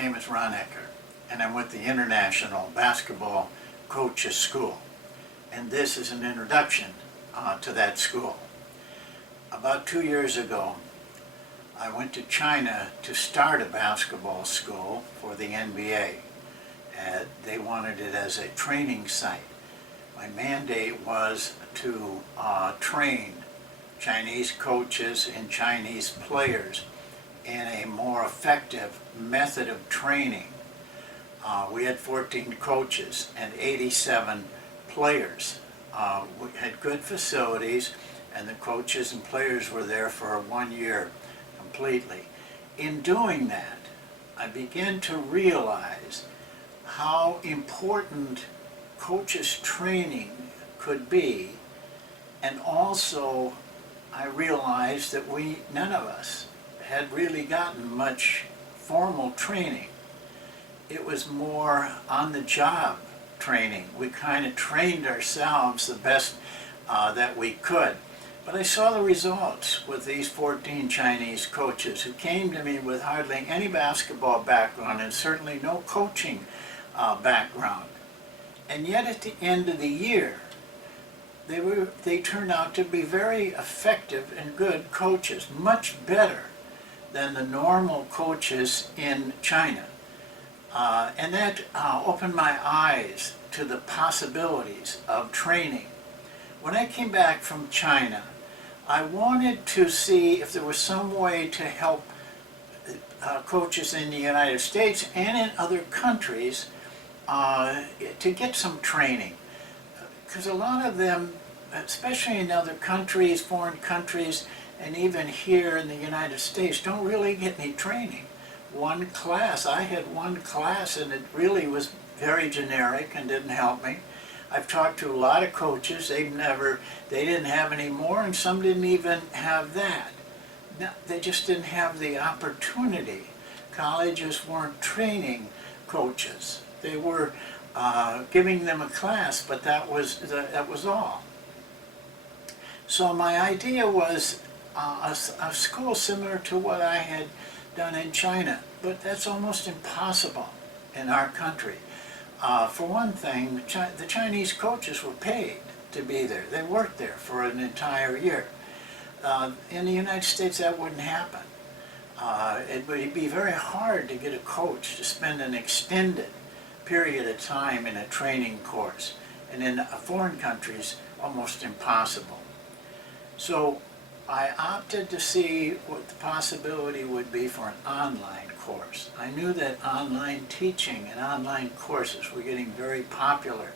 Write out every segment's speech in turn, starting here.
name is Ekker, and I'm with the International Basketball Coaches School. And this is an introduction to that school. About 2 years ago, I went to China to start a basketball school for the NBA. They wanted it as a training site. My mandate was to train Chinese coaches and Chinese players in a more effective method of training. We had 14 coaches and 87 players. We had good facilities, and the coaches and players were there for 1 year completely. In doing that, I began to realize how important coaches training could be, and also I realized that none of us had really gotten much formal training. It was more on-the-job training. We kind of trained ourselves the best that we could. But I saw the results with these 14 Chinese coaches who came to me with hardly any basketball background and certainly no coaching background. And yet at the end of the year, they turned out to be very effective and good coaches, much better than the normal coaches in China. And that opened my eyes to the possibilities of training. When I came back from China, I wanted to see if there was some way to help coaches in the United States and in other countries to get some training. Because a lot of them, especially in other countries, foreign countries, and even here in the United States, don't really get any training. One class, I had one class, and it really was very generic and didn't help me. I've talked to a lot of coaches, they didn't have any more, and some didn't even have that. No, they just didn't have the opportunity. Colleges weren't training coaches. They were giving them a class, but that was all. So my idea was a school similar to what I had done in China, but that's almost impossible in our country. For one thing, the Chinese coaches were paid to be there. They worked there for an entire year. In the United States, that wouldn't happen. It would be very hard to get a coach to spend an extended period of time in a training course, and in foreign countries, almost impossible. So I opted to see what the possibility would be for an online course. I knew that online teaching and online courses were getting very popular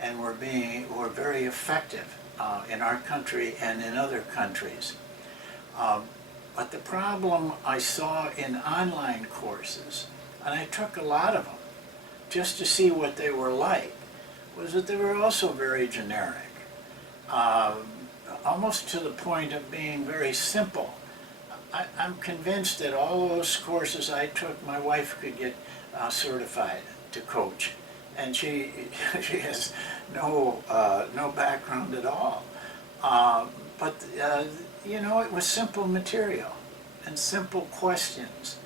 and were very effective in our country and in other countries. But the problem I saw in online courses, and I took a lot of them just to see what they were like, was that they were also very generic. Almost to the point of being very simple. I'm convinced that all those courses I took, my wife could get certified to coach, and she has no background at all. But you know, it was simple material and simple questions.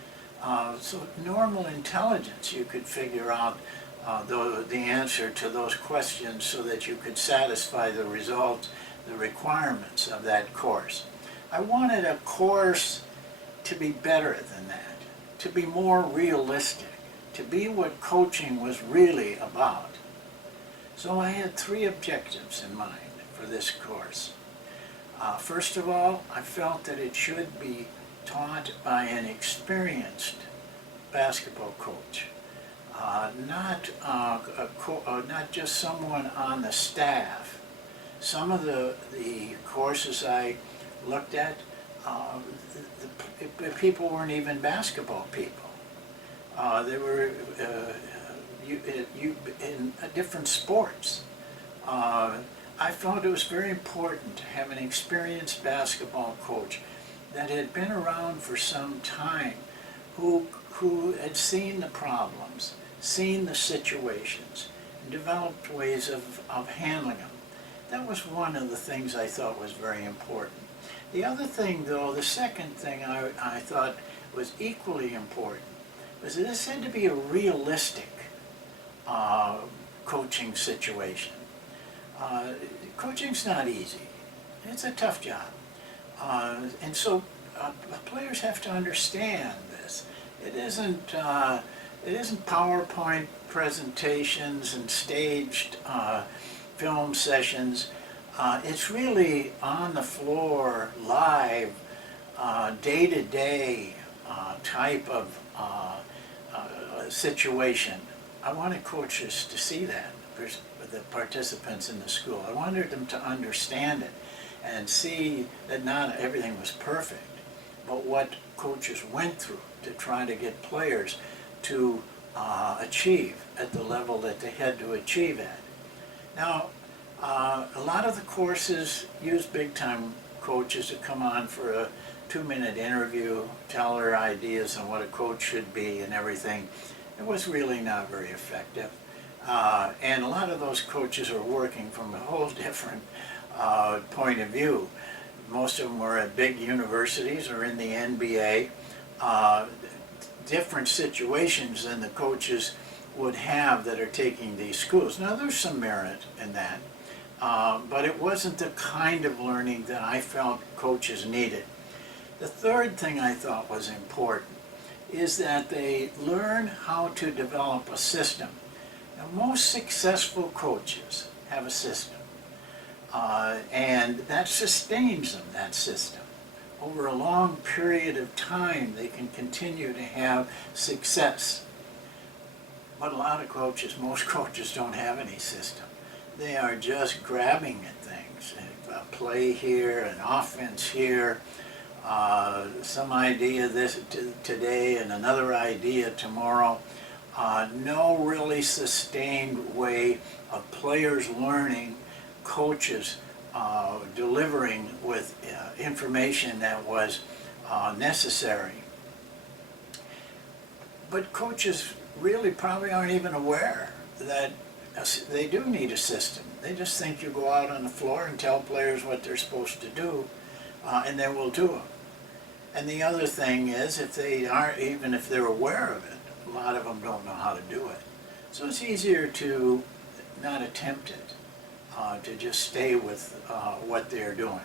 So normal intelligence, you could figure out the answer to those questions so that you could satisfy the results, the requirements of that course. I wanted a course to be better than that, to be more realistic, to be what coaching was really about. So I had 3 objectives in mind for this course. First of all, I felt that it should be taught by an experienced basketball coach, not just someone on the staff. Some of the courses I looked at, the people weren't even basketball people. They were in different sports. I felt it was very important to have an experienced basketball coach that had been around for some time, who had seen the problems, seen the situations, and developed ways of handling them. That was one of the things I thought was very important. The other thing, though, the second thing I thought was equally important, was this had to be a realistic uh, coaching situation. Coaching's not easy. It's a tough job. And so players have to understand this. It isn't PowerPoint presentations and staged film sessions. It's really on the floor, live, day-to-day type of situation. I wanted coaches to see that, the participants in the school. I wanted them to understand it and see that not everything was perfect, but what coaches went through to try to get players to achieve at the level that they had to achieve at. Now, a lot of the courses use big-time coaches to come on for a 2-minute interview, tell their ideas on what a coach should be and everything. It was really not very effective. And a lot of those coaches are working from a whole different point of view. Most of them were at big universities or in the NBA. Different situations than the coaches would have that are taking these schools. Now there's some merit in that, but it wasn't the kind of learning that I felt coaches needed. The third thing I thought was important is that they learn how to develop a system. Now most successful coaches have a system, and that sustains them, that system. Over a long period of time, they can continue to have success. But a lot of coaches, most coaches don't have any system. They are just grabbing at things. A play here, an offense here, some idea this today and another idea tomorrow. No really sustained way of players learning, coaches delivering with information that was necessary. But coaches really probably aren't even aware that they do need a system. They just think you go out on the floor and tell players what they're supposed to do, and they will do them. And the other thing is, if they aren't, even if they're aware of it, a lot of them don't know how to do it. So it's easier to not attempt it, to just stay with what they're doing.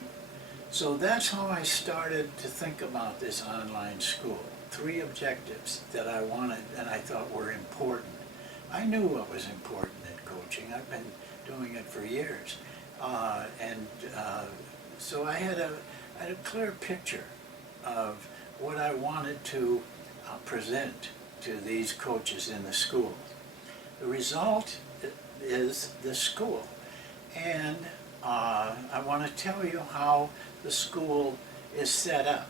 So that's how I started to think about this online school. 3 objectives that I wanted and I thought were important. I knew what was important in coaching. I've been doing it for years. So I had a clear picture of what I wanted to present to these coaches in the school. The result is the school. And I want to tell you how the school is set up.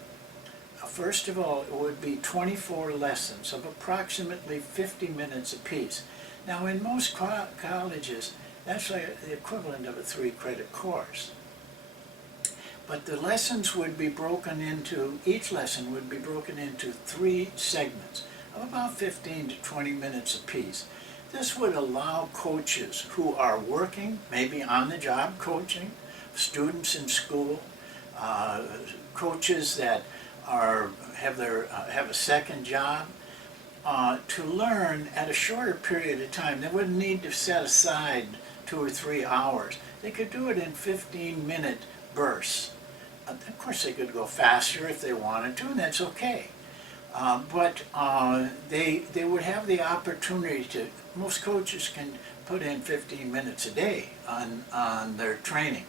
First of all, it would be 24 lessons of approximately 50 minutes apiece. Now, in most colleges, that's like the equivalent of a 3-credit course. But the lessons would be broken into, each lesson would be broken into 3 segments of about 15 to 20 minutes apiece. This would allow coaches who are working, maybe on-the-job coaching, students in school, coaches that have a second job, to learn at a shorter period of time. They wouldn't need to set aside 2 or 3 hours. They could do it in 15-minute bursts. Of course, they could go faster if they wanted to, and that's okay. But they would have the opportunity to, most coaches can put in 15 minutes a day on their training.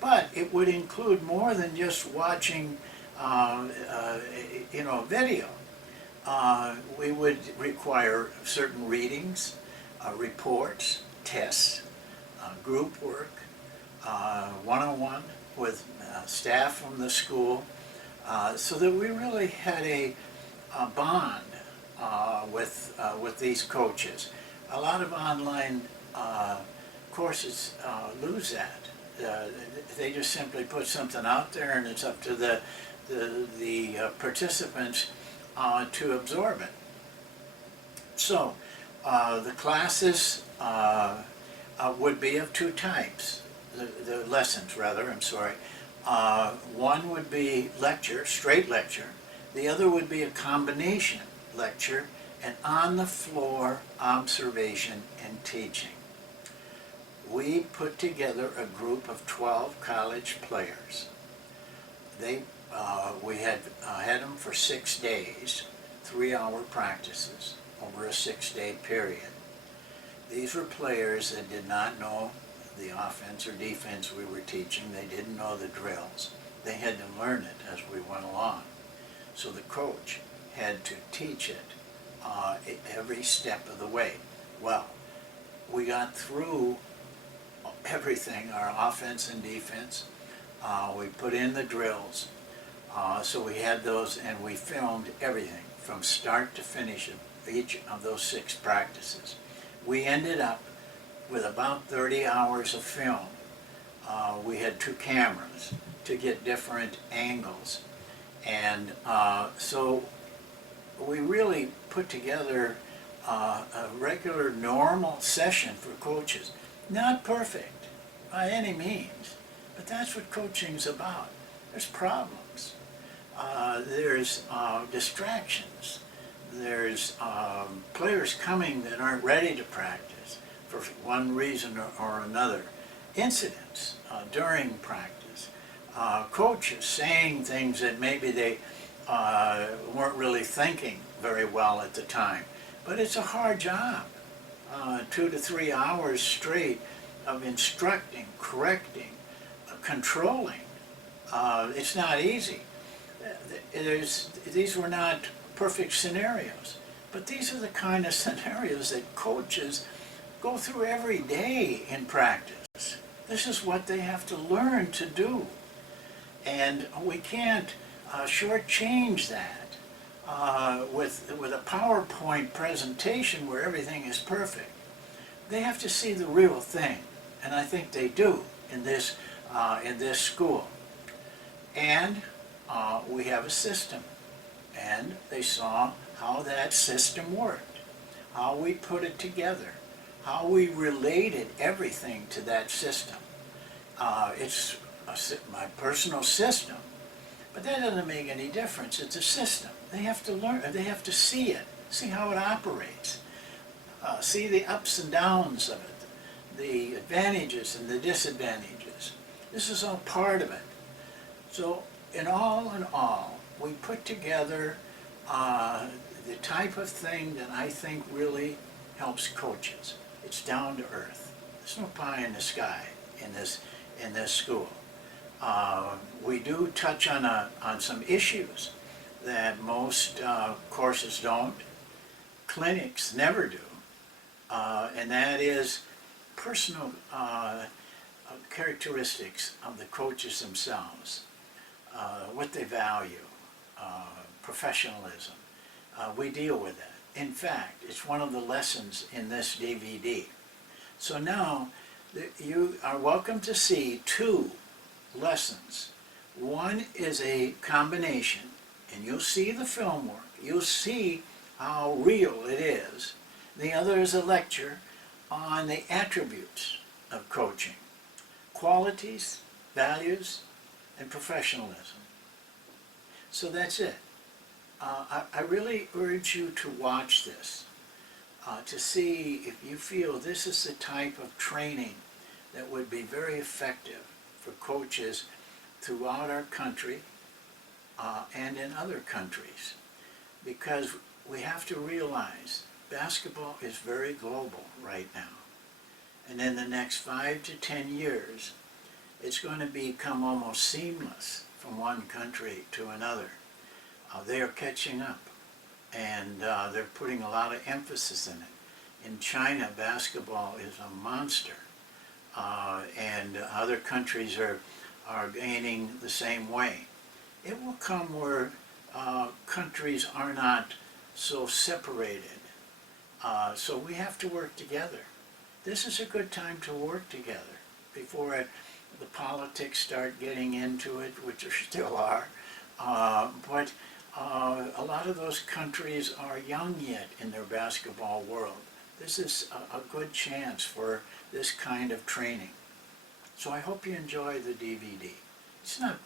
But it would include more than just watching video. We would require certain readings, reports, tests, group work, one-on-one with staff from the school, so that we really had a bond with these coaches. A lot of online courses lose that. They just simply put something out there, and it's up to the participants to absorb it. So the classes would be of 2 types, the lessons rather, I'm sorry. One would be lecture, straight lecture. The other would be a combination lecture and on-the-floor observation and teaching. We put together a group of 12 college players. We had them for 6 days, 3-hour practices over a 6-day period. These were players that did not know the offense or defense we were teaching. They didn't know the drills. They had to learn it as we went along. So the coach had to teach it every step of the way. Well, we got through everything, our offense and defense. We put in the drills. So we had those, and we filmed everything from start to finish of each of those 6 practices. We ended up with about 30 hours of film. We had 2 cameras to get different angles. And so we really put together a regular, normal session for coaches. Not perfect by any means, but that's what coaching's about. There's problems. There's distractions. There's players coming that aren't ready to practice for one reason or another. Incidents during practice. Coaches saying things that maybe they weren't really thinking very well at the time. But it's a hard job. 2 to 3 hours straight of instructing, correcting, controlling. It's not easy. These were not perfect scenarios, but these are the kind of scenarios that coaches go through every day in practice. This is what they have to learn to do, and we can't shortchange that with a PowerPoint presentation where everything is perfect. They have to see the real thing, and I think they do in this school. And we have a system, and they saw how that system worked, how we put it together, how we related everything to that system. It's my personal system, but that doesn't make any difference. It's a system. They have to learn, they have to see it, see how it operates, see the ups and downs of it, the advantages and the disadvantages. This is all part of it. So in all, we put together the type of thing that I think really helps coaches. It's down to earth. There's no pie in the sky in this school. We do touch on some issues that most courses don't. Clinics never do, and that is personal characteristics of the coaches themselves, what they value, professionalism. We deal with that. In fact, it's one of the lessons in this DVD. So now you are welcome to see 2 lessons. One is a combination, and you'll see the film work. You'll see how real it is. The other is a lecture on the attributes of coaching: qualities, values, and professionalism. So that's it. I really urge you to watch this, to see if you feel this is the type of training that would be very effective for coaches throughout our country and in other countries. Because we have to realize basketball is very global right now. And in the next 5 to 10 years, it's going to become almost seamless from one country to another. They are catching up, and they're putting a lot of emphasis in it. In China, basketball is a monster, and other countries are gaining the same way. It will come where countries are not so separated, so we have to work together. This is a good time to work together before the politics start getting into it, which there still are. But a lot of those countries are young yet in their basketball world. This is a good chance for this kind of training. So I hope you enjoy the DVD. It's not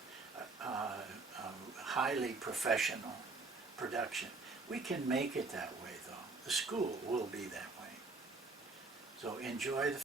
a highly professional production. We can make it that way though. the school will be that way. So enjoy the